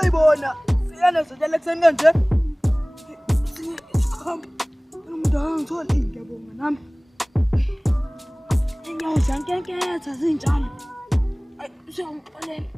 Ayibona siyana sijala kuseni kanje sikhamba ngumntwana ngithola ngiyabonga nami inyawo zankenketha zinjalo ayi siyangixolela